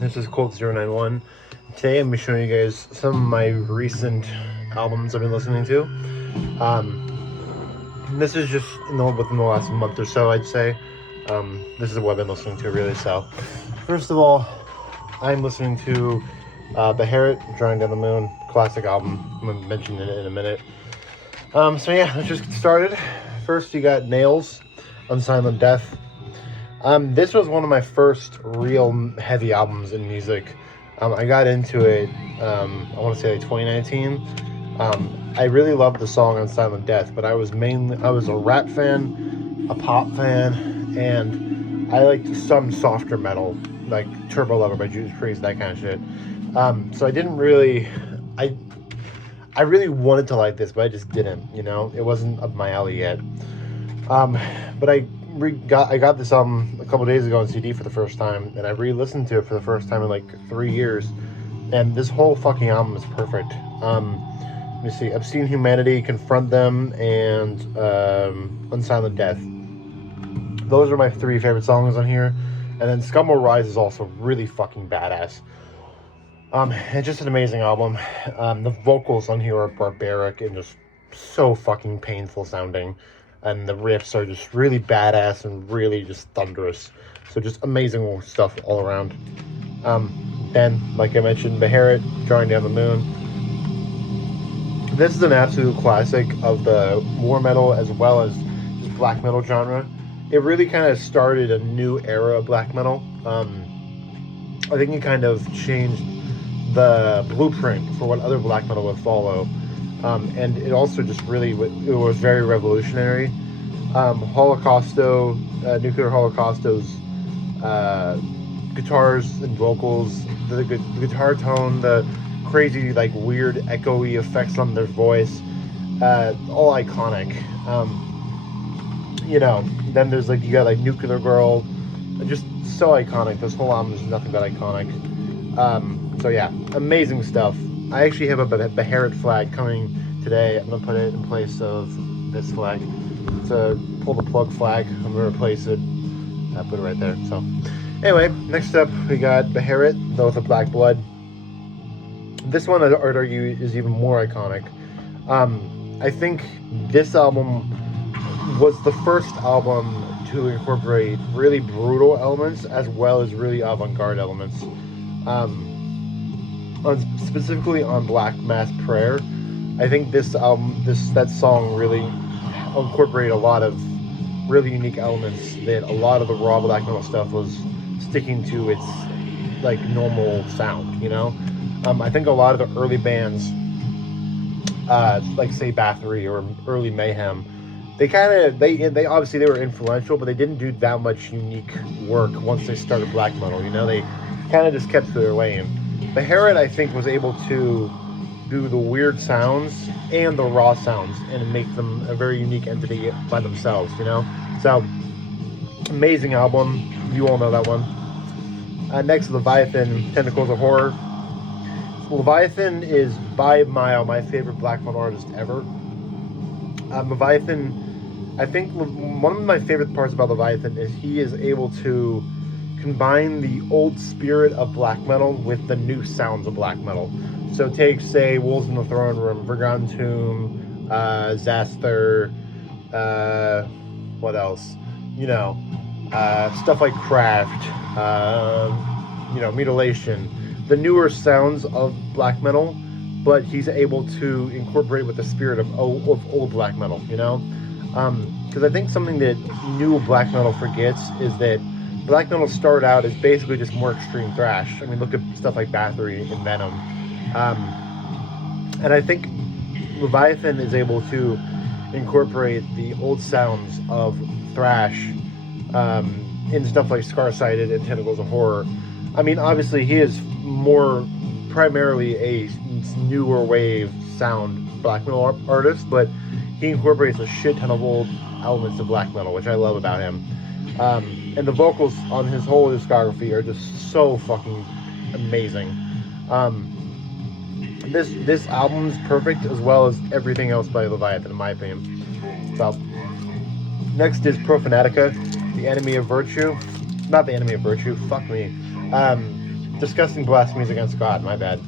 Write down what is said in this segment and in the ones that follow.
This is Colt091. Today I'm showing you guys some of my recent albums I've been listening to. This is just within the last month or so, I'd say. This is what I've been listening to, really. So, first of all, I'm listening to Beharit, Drawing Down the Moon, classic album. I'm going to mention it in a minute. So yeah, let's just get started. First, you got Nails, Unsilent Death. This was one of my first real heavy albums in music. I got into it, I want to say like 2019. I really loved the song Unsilent Death, but I was a rap fan, a pop fan, and I liked some softer metal, like Turbo Lover by Judas Priest, that kind of shit. So I really wanted to like this, but I just didn't, it wasn't up my alley yet. But I got this album a couple days ago on CD for the first time, and I re-listened to it for the first time in like 3 years, and this whole fucking album is perfect. Let me see, Obscene Humanity, Confront Them, and Unsilent Death. Those are my 3 favorite songs on here, and then Scum Will Rise is also really fucking badass. It's just an amazing album. The vocals on here are barbaric and just so fucking painful sounding. And the riffs are just really badass and really just thunderous. So just amazing stuff all around. Then, like I mentioned, Beharit, Drawing Down the Moon. This is an absolute classic of the war metal as well as just black metal genre. It really kind of started a new era of black metal. I think it kind of changed the blueprint for what other black metal would follow. And it also just really, it was very revolutionary. Holocausto, Nuclear Holocausto's guitars and vocals, the guitar tone, the crazy, like, weird echoey effects on their voice, all iconic. Then there's, like, you got, like, Nuclear Girl, just so iconic. This whole album is nothing but iconic. So yeah, amazing stuff. I actually have a Beharit flag coming today. I'm gonna put it in place of this flag. It's a pull the plug flag. I'm gonna replace it. I put it right there. So anyway, next up we got Beharit, the Oath of Black Blood. This one, I'd argue, is even more iconic. I think this album was the first album to incorporate really brutal elements as well as really avant-garde elements. Specifically on Black Mass Prayer, I think that song really incorporated a lot of really unique elements that a lot of the raw black metal stuff was sticking to its like normal sound. I think a lot of the early bands, like say Bathory or early Mayhem, they obviously they were influential, but they didn't do that much unique work once they started black metal. They kind of just kept to their lane. Beharit, I think, was able to do the weird sounds and the raw sounds and make them a very unique entity by themselves, So, amazing album. You all know that one. Next, Leviathan, Tentacles of Horror. Leviathan is by a mile my favorite black metal artist ever. Leviathan, I think one of my favorite parts about Leviathan is he is able to combine the old spirit of black metal with the new sounds of black metal. So take, say, Wolves in the Throne Room, Vergon Tomb, Zaster, what else? Stuff like Craft, Mutilation. The newer sounds of black metal, but he's able to incorporate with the spirit of old black metal, Because I think something that new black metal forgets is that black metal started out as basically just more extreme thrash. I mean, look at stuff like Bathory and Venom. And I think Leviathan is able to incorporate the old sounds of thrash in stuff like Scar-Sighted and Tentacles of Horror. I mean, obviously, he is more primarily a newer wave sound black metal artist, but he incorporates a shit ton of old elements of black metal, which I love about him. And the vocals on his whole discography are just so fucking amazing. This album's perfect as well as everything else by Leviathan, in my opinion. So, next is Profanatica, The Enemy of Virtue. Not The Enemy of Virtue, fuck me. disgusting blasphemies against God. My bad.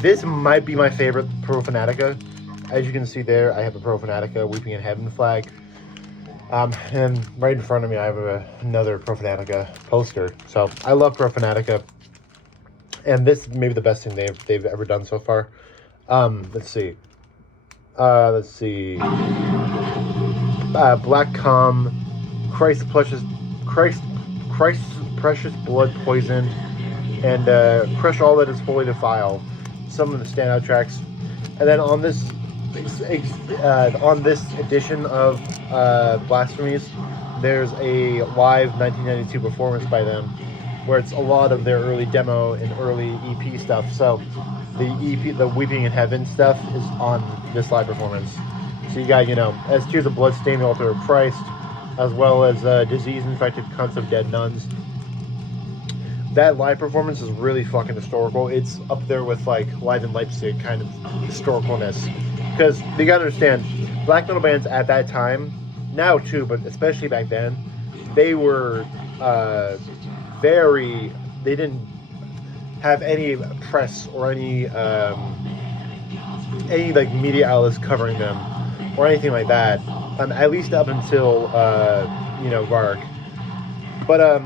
This might be my favorite Profanatica. As you can see there, I have a Profanatica Weeping in Heaven flag. And right in front of me, I have another Profanatica poster. So I love Profanatica, and this may be the best thing they've ever done so far. Let's see. Black Calm, Christ's precious blood poisoned, and crush all that is fully defiled. Some of the standout tracks, and then on this edition of Blasphemies, there's a live 1992 performance by them, where it's a lot of their early demo and early EP stuff. So the Weeping in Heaven stuff is on this live performance. So you got, As Tears of Blood Stain the Altar of Christ, as well as Disease-Infected Cunts of Dead Nuns. That live performance is really fucking historical. It's up there with like Live in Leipzig kind of historicalness. Because you gotta understand, black metal bands at that time, now too, but especially back then, they were they didn't have any press or any like media outlets covering them or anything like that. At least up until Varg. But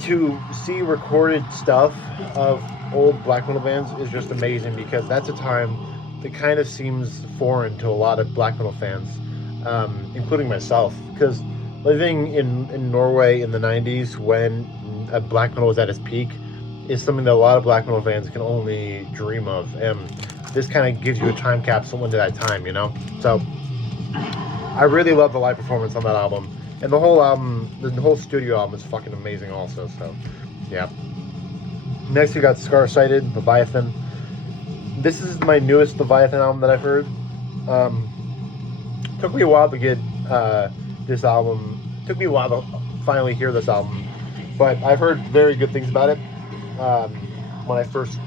to see recorded stuff of old black metal bands is just amazing, because that's a time that kind of seems foreign to a lot of black metal fans, including myself, because living in Norway in the 90s when black metal was at its peak is something that a lot of black metal fans can only dream of, and this kind of gives you a time capsule into that time, So I really love the live performance on that album, and the whole album, the whole studio album is fucking amazing also. So yeah. Next we got Scar-Sighted, Leviathan. This is my newest Leviathan album that I've heard. Took me a while to get this album. Took me a while to finally hear this album, but I've heard very good things about it. When I first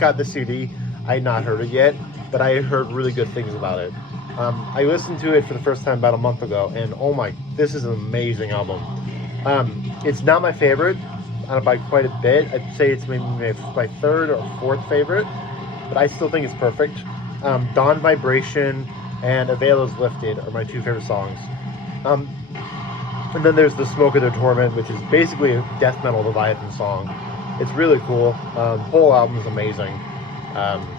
got this CD, I had not heard it yet, but I heard really good things about it. I listened to it for the first time about a month ago, and this is an amazing album. It's not my favorite by quite a bit. I'd say it's maybe my third or fourth favorite, but I still think it's perfect. Dawn Vibration and A Veil Is Lifted are my two favorite songs. And then there's The Smoke of Their Torment, which is basically a death metal Leviathan song. It's really cool. Whole album is amazing.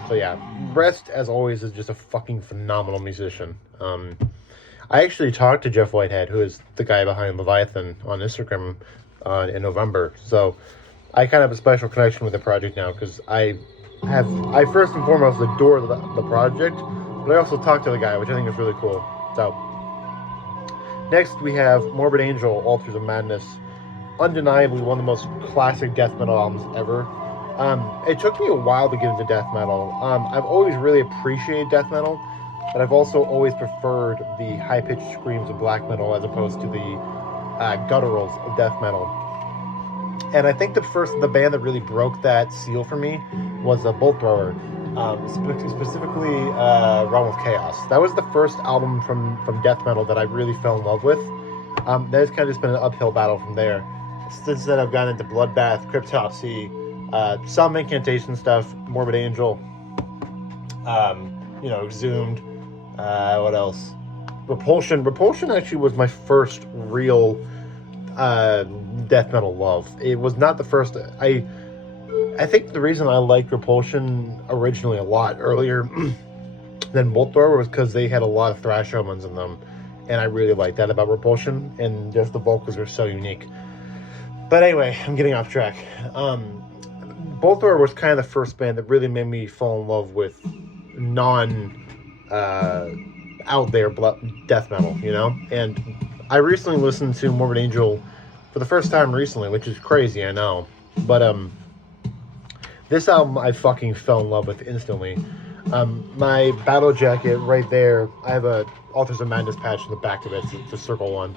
So yeah, Rest, as always, is just a fucking phenomenal musician. I actually talked to Jeff Whitehead, who is the guy behind Leviathan, on Instagram in November. So I kind of have a special connection with the project now, because I first and foremost adore the project, but I also talked to the guy, which I think is really cool. So next we have Morbid Angel, Altars of Madness. Undeniably one of the most classic death metal albums ever. It took me a while to get into death metal. I've always really appreciated death metal, but I've also always preferred the high-pitched screams of black metal as opposed to the gutturals of death metal. And I think the band that really broke that seal for me was Bolt Thrower, specifically Realm of Chaos. That was the first album from death metal that I really fell in love with. That has kind of just been an uphill battle from there. Since then, I've gone into Bloodbath, Cryptopsy, some Incantation stuff, Morbid Angel, Exhumed, what else? Repulsion. Repulsion actually was my first real death metal love. It was not the first. I think the reason I liked Repulsion originally a lot earlier than Bolt Thrower was because they had a lot of thrash elements in them, and I really liked that about Repulsion, and just the vocals were so unique. But anyway, I'm getting off track. Bolt Thrower was kind of the first band that really made me fall in love with out there death metal, And I recently listened to Morbid Angel for the first time recently, which is crazy, I know. But this album I fucking fell in love with instantly. My battle jacket right there, I have a Authors of Madness patch in the back of it. It's a circle one.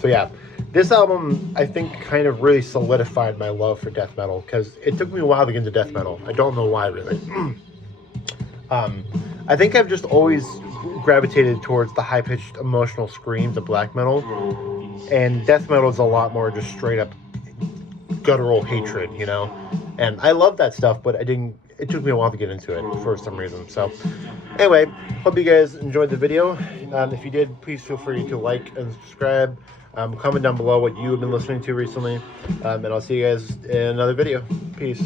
So yeah, this album I think kind of really solidified my love for death metal, because it took me a while to get into death metal. I don't know why really. I think I've just always gravitated towards the high-pitched emotional screams of black metal, and death metal is a lot more just straight up guttural hatred, you know. And I love that stuff, but it took me a while to get into it for some reason. So anyway, hope you guys enjoyed the video. If you did, please feel free to like and subscribe. Comment down below what you have been listening to recently. And I'll see you guys in another video. Peace.